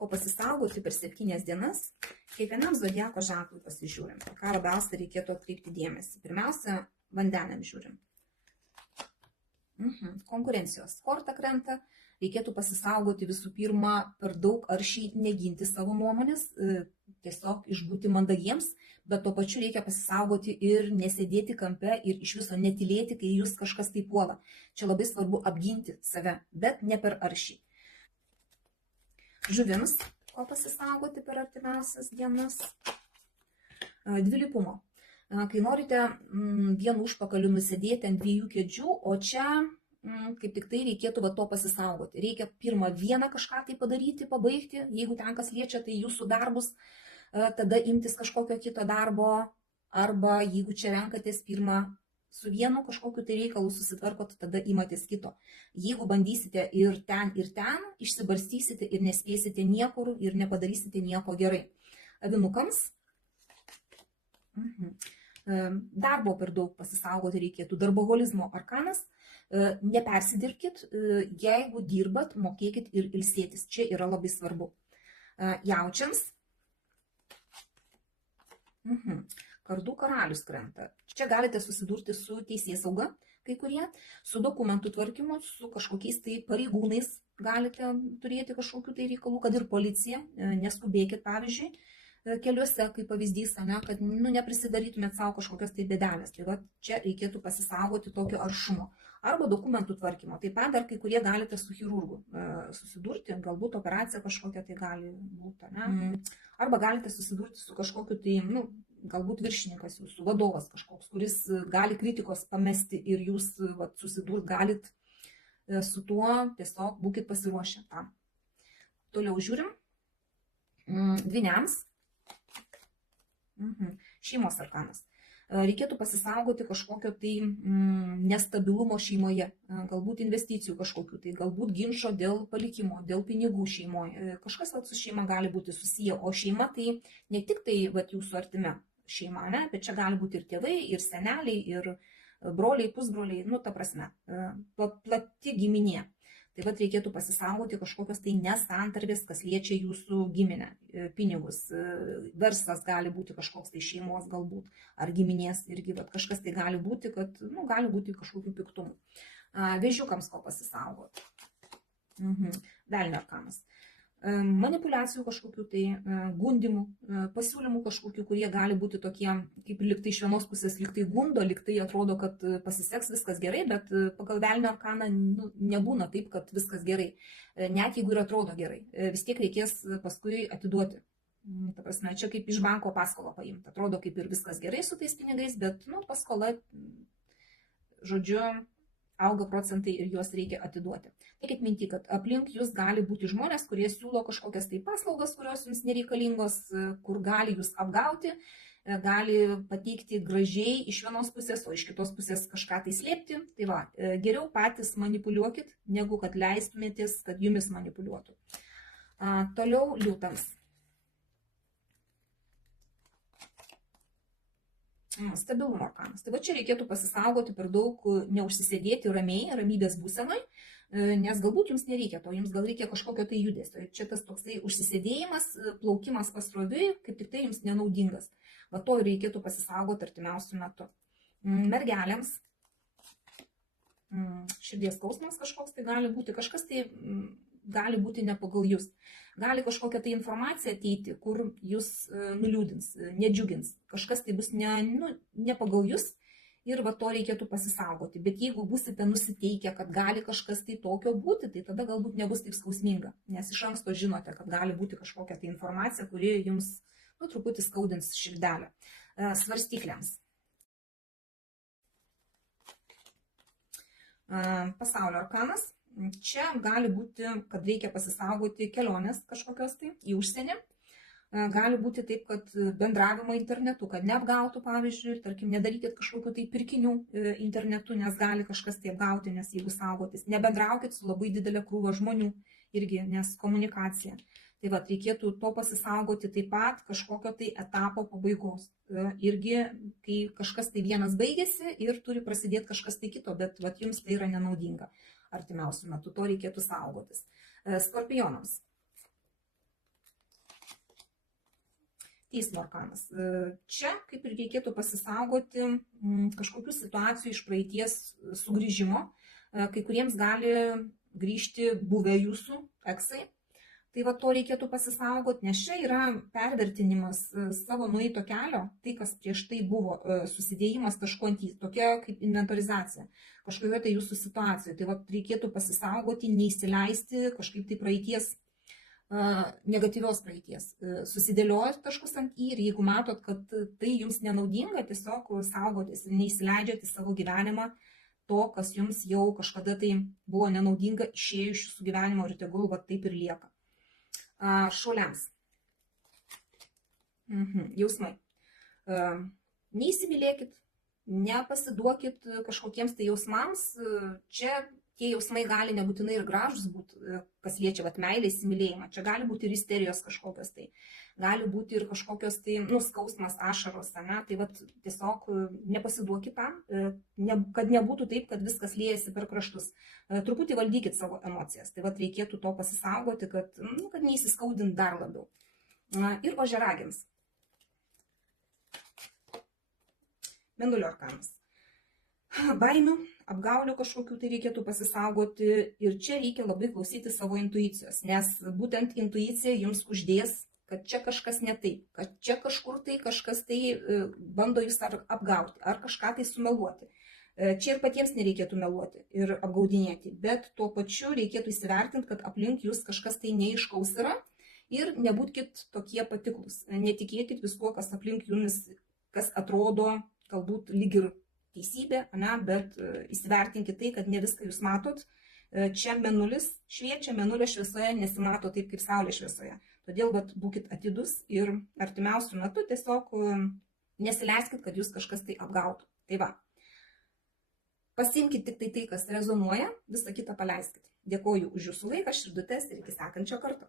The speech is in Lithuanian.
ko pasisaugoti per 7 dienas. Kiekvienam zodiako ženklui pasižiūrim, ką labiausiai reikėtų atkreipti dėmesį. Pirmiausia, vandeniam žiūrim. Konkurencijos korta krenta. Reikėtų pasisaugoti visų pirma per daug aršiai neginti savo nuomonės, tiesiog išbūti mandagiems, bet tuo pačiu reikia pasisaugoti ir nesėdėti kampe ir iš viso netylėti, kai jūs kažkas tai puola. Čia labai svarbu apginti save, bet ne per aršiai. Žuvims, ko pasisaugoti per artimiausias dienas? Dvilypumo. Kai norite vienu užpakaliu nusėdėti ant 2 kėdžių, o čia kaip tik tai reikėtų to pasisaugoti. Reikia pirmą vieną kažką tai padaryti, pabaigti, jeigu ten kas liečia, tai jūsų darbus, tada imtis kažkokio kito darbo, arba jeigu čia renkatės pirmą su vienu kažkokiu tai reikalu susitvarkot, tada imatės kito. Jeigu bandysite ir ten, išsibarstysite ir nespėsite niekur ir nepadarysite nieko gerai. Avinukams darbo per daug pasisaugoti reikėtų. Darboholizmo arkanas. Nepersidirbkit, jeigu dirbat, mokėkit ir ilsėtis. Čia yra labai svarbu. Jaučiams. Kardų karalius krenta. Čia galite susidurti su teisėsauga, kai kurie, su dokumentų tvarkymu, su kažkokiais tai pareigūnais galite turėti kažkokių tai reikalų, kad ir policija, neskubėkit, pavyzdžiui, keliuose, kaip pavyzdys, kad neprisidarytumėt savo kažkokios tai bėdelės. Tai va, čia reikėtų pasisaugoti tokio aršumo. Arba dokumentų tvarkymo. Taip pat dar kai kurie galite su chirurgu susidurti, galbūt operacija kažkokia tai gali būti. Arba galite susidurti su kažkokiu tai, galbūt viršininkas jūsų, vadovas kažkoks, kuris gali kritikos pamesti ir jūs susidurt galit su tuo, tiesiog būkit pasiruošę tam. Toliau žiūrim. Dvyniams. Šeimos arkanas. Reikėtų pasisaugoti kažkokio tai nestabilumo šeimoje, galbūt investicijų kažkokių, tai galbūt ginčo dėl palikimo, dėl pinigų šeimoje. Kažkas su šeima gali būti susiję, o šeima tai ne tik tai jūsų artime šeima, bet čia gali būti ir tėvai, ir seneliai, ir broliai, pusbroliai, ta prasme, plati giminė. Tai reikėtų pasisaugoti kažkokios tai nesantarvės, kas liečia jūsų giminę, pinigus, verslas gali būti kažkoks tai šeimos galbūt, ar giminės irgi, kažkas tai gali būti, kad, gali būti kažkokių piktumų. Vėžiukams ko pasisaugoti. Velnio arkanas. Manipuliacijų kažkokių tai gundimų, pasiūlymų kažkokių, kurie gali būti tokie, kaip liktai iš vienos pusės liktai gundo, liktai atrodo, kad pasiseks viskas gerai, bet pagal velnio arkaną nebūna taip, kad viskas gerai. Net jeigu ir atrodo gerai, vis tiek reikės paskui atiduoti. Ta prasme, čia kaip iš banko paskolą paimti. Atrodo, kaip ir viskas gerai su tais pinigais, bet paskola, žodžiu, auga procentai ir juos reikia atiduoti. Tikit minti, kad aplink jūs gali būti žmonės, kurie siūlo kažkokias tai paslaugas, kurios jums nereikalingos, kur gali jūs apgauti, gali pateikti gražiai iš vienos pusės, o iš kitos pusės kažką tai slėpti. Tai va, geriau patys manipuliuokit, negu kad leistumėtės, kad jumis manipuliuotų. Toliau liūtams. Stabilumo arkanas. Tai va čia reikėtų pasisaugoti per daug, neužsisėdėti ramiai, ramybės būsenoj, nes galbūt jums nereikia to, jums gal reikia kažkokio tai judesio. Ir čia tas toksai užsisėdėjimas, plaukimas pasroviui, kaip tik tai jums nenaudingas. Va to ir reikėtų pasisaugoti artimiausių metų. Mergelėms, širdies skausmas kažkoks tai gali būti, kažkas tai gali būti ne pagal jūs. Gali kažkokia tai informacija ateiti, kur jūs nuliūdins, nedžiugins. Kažkas tai bus ne pagal jūs ir va to reikėtų pasisaugoti. Bet jeigu busite nusiteikę, kad gali kažkas tai tokio būti, tai tada galbūt nebus taip skausminga. Nes iš anksto žinote, kad gali būti kažkokia tai informacija, kuri jums truputį skaudins širdelę. Svarstykliams. Pasaulio arkanas. Čia gali būti, kad reikia pasisaugoti kelionės kažkokios tai į užsienį. Gali būti taip, kad bendravimo internetu, kad neapgautų, pavyzdžiui, tarkim, nedarykit kažkokių tai pirkinių internetu, nes gali kažkas tai apgauti, nes jeigu saugotis. Nebendraukit su labai didelė krūva žmonių irgi, nes komunikacija. Tai va, reikėtų to pasisaugoti taip pat kažkokio tai etapo pabaigos. Irgi, kai kažkas tai vienas baigėsi ir turi prasidėti kažkas tai kito, bet va, jums tai yra nenaudinga artimiausių metų, to reikėtų saugotis. Skorpionams. Teismo arkanas. Čia kaip ir reikėtų pasisaugoti kažkokių situacijų iš praeities sugrįžimo. Kai kuriems gali grįžti buvę jūsų eksai. Tai va to reikėtų pasisaugoti, nes čia yra pervertinimas savo nueito kelio, tai kas prieš tai buvo, susidėjimas taškų ant į, tokia kaip inventorizacija, kažkokioje tai jūsų situacijoje. Tai va reikėtų pasisaugoti, neįsileisti kažkaip tai praeities, negatyvios praeities. Susidėliojot taškus ant į ir jeigu matot, kad tai jums nenaudinga, tiesiog saugotis ir neįsileidžiat į savo gyvenimą to, kas jums jau kažkada tai buvo nenaudinga, išėjo iš jūsų gyvenimo ir tegul va taip ir lieka. Šauliams. Jausmai. Neįsimylėkit, nepasiduokit kažkokiems tai jausmams. Čia tie jausmai gali nebūtinai ir gražus būti, kas liečia meilę, įsimylėjimą. Čia gali būti ir isterijos kažkokios tai. Gali būti ir kažkokios tai skausmas, ašaros. Ne? Tai tiesiog nepasiduokit tam, kad nebūtų taip, kad viskas liejasi per kraštus. Truputį valdykit savo emocijas. Tai reikėtų to pasisaugoti, kad neįsiskaudint dar labiau. Ir ožiaragiams. Mėnulio arkanas. Baimių, apgaulių kažkokių tai reikėtų pasisaugoti ir čia reikia labai klausyti savo intuicijos, nes būtent intuicija jums uždės, kad čia kažkas ne taip, kad čia kažkur tai kažkas tai bando jūs ar apgauti, ar kažką tai sumeluoti. Čia ir patiems nereikėtų meluoti ir apgaudinėti, bet tuo pačiu reikėtų įsivertinti, kad aplink jūs kažkas tai neaiškaus yra ir nebūkit tokie patiklus. Netikėkit viskuo, kas aplink jumis, kas atrodo galbūt lyg ir teisybė, bet įsivertinkit tai, kad ne viską jūs matot. Čia mėnulis šviečia, mėnulio šviesoje nesimato taip kaip saulės šviesoje. Todėl būkit atidus ir artimiausių metų tiesiog nesileiskit, kad jūs kažkas tai apgautų. Tai va. Pasiimkit tik tai, kas rezonuoja, visą kitą paleiskit. Dėkoju už jūsų laiką, širdutes ir iki sekančio karto.